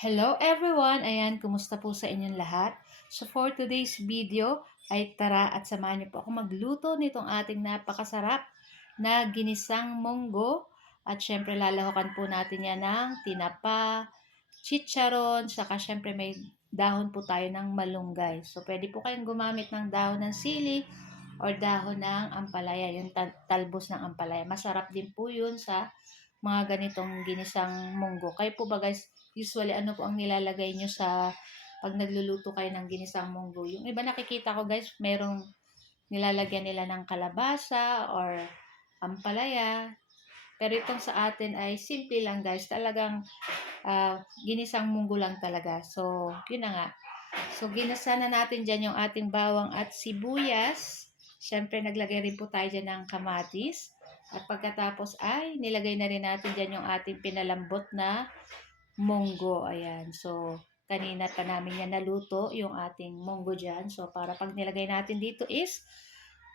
Hello everyone! Ayan, kumusta po sa inyong lahat? So for today's video ay tara at samahan niyo po ako magluto nitong ating napakasarap na ginisang munggo. At syempre lalahukan po natin yan ng tinapa, chicharon, saka syempre may dahon po tayo ng malunggay. So pwede po kayong gumamit ng dahon ng sili or dahon ng ampalaya, yung talbos ng ampalaya. Masarap din po yun sa mga ganitong ginisang munggo. Kayo po ba guys, usually ano po ang nilalagay nyo sa pag nagluluto kayo ng ginisang munggo? Yung iba nakikita ko guys, merong nilalagyan nila ng kalabasa or ampalaya. Pero itong sa atin ay simple lang guys. Talagang ginisang munggo lang talaga. So, yun na nga. So, ginasa na natin dyan yung ating bawang at sibuyas. Siyempre, naglagay rin po tayo dyan ng kamatis. At pagkatapos ay nilagay na rin natin dyan yung ating pinalambot na munggo. Ayan. So, kanina pa namin yan naluto yung ating munggo dyan. So, para pag nilagay natin dito is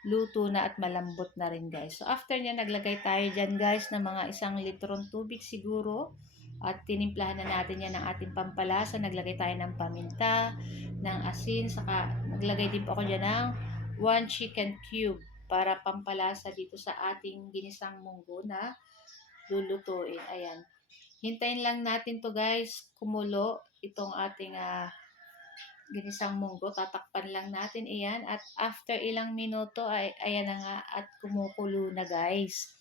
luto na at malambot na rin guys. So, after nyan, naglagay tayo dyan guys ng mga 1 litrong tubig siguro. At tinimplahan na natin yan ng ating pampalasa. Naglagay tayo ng paminta, ng asin, saka naglagay din po ako dyan ng 1 chicken cube para pampalasa dito sa ating ginisang munggo na lulutuin. Ayan. Hintayin lang natin to guys, kumulo itong ating ginisang munggo. Tatakpan lang natin iyan at after ilang minuto ay ayan na nga at kumukulo na guys.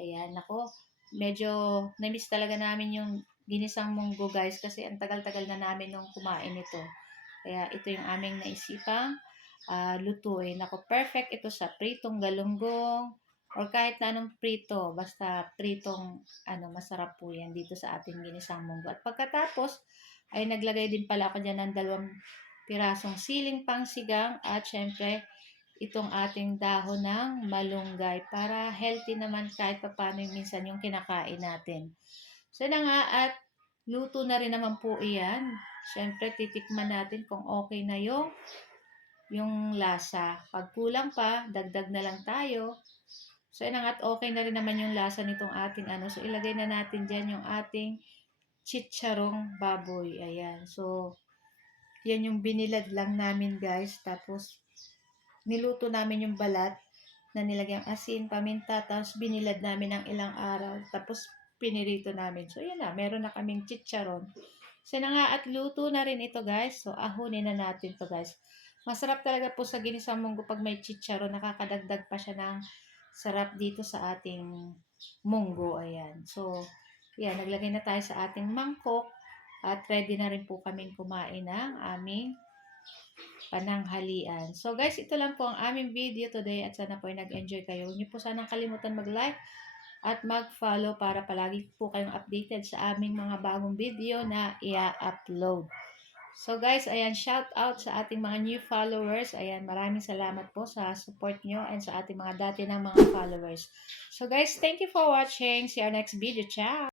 Ayan, ako, medyo na-miss talaga namin yung ginisang munggo guys kasi ang tagal-tagal na namin nung kumain ito. Kaya ito yung aming naisipang lutuin. Ako, perfect ito sa pritong galunggong or kahit na anong prito. Basta pritong masarap po yan dito sa ating ginisang munggo. At pagkatapos, ay naglagay din pala ako dyan ng 2 pirasong siling pangsigang at syempre itong ating dahon ng malunggay para healthy naman kahit paano minsan yung kinakain natin. So na nga at luto na rin naman po iyan. Syempre titikman natin kung okay na yung lasa. Pag kulang pa, dagdag na lang tayo. So yun at okay na rin naman yung lasa nitong ating So ilagay na natin dyan yung ating chicharong baboy. Ayan. So yan yung binilad lang namin guys. Tapos niluto namin yung balat na nilagyang asin, paminta, tapos binilad namin ng ilang araw. Tapos pinirito namin. So yan na, meron na kaming chicharon. So na nga at luto na rin ito guys. So ahunin na natin to guys. Masarap talaga po sa ginisang munggo pag may chicharon. Nakakadagdag pa siya ng sarap dito sa ating munggo. Ayan. So, yan. Naglagay na tayo sa ating mangkok. At ready na rin po kaming kumain ng aming pananghalian. So guys, ito lang po ang aming video today at sana po ay nag-enjoy kayo. Huwag niyo po sanang kalimutan mag-like at mag-follow para palagi po kayong updated sa aming mga bagong video na i-upload. So guys, ayan, shout out sa ating mga new followers. Ayan, maraming salamat po sa support nyo and sa ating mga dati ng mga followers. So guys, thank you for watching. See you next video. Ciao!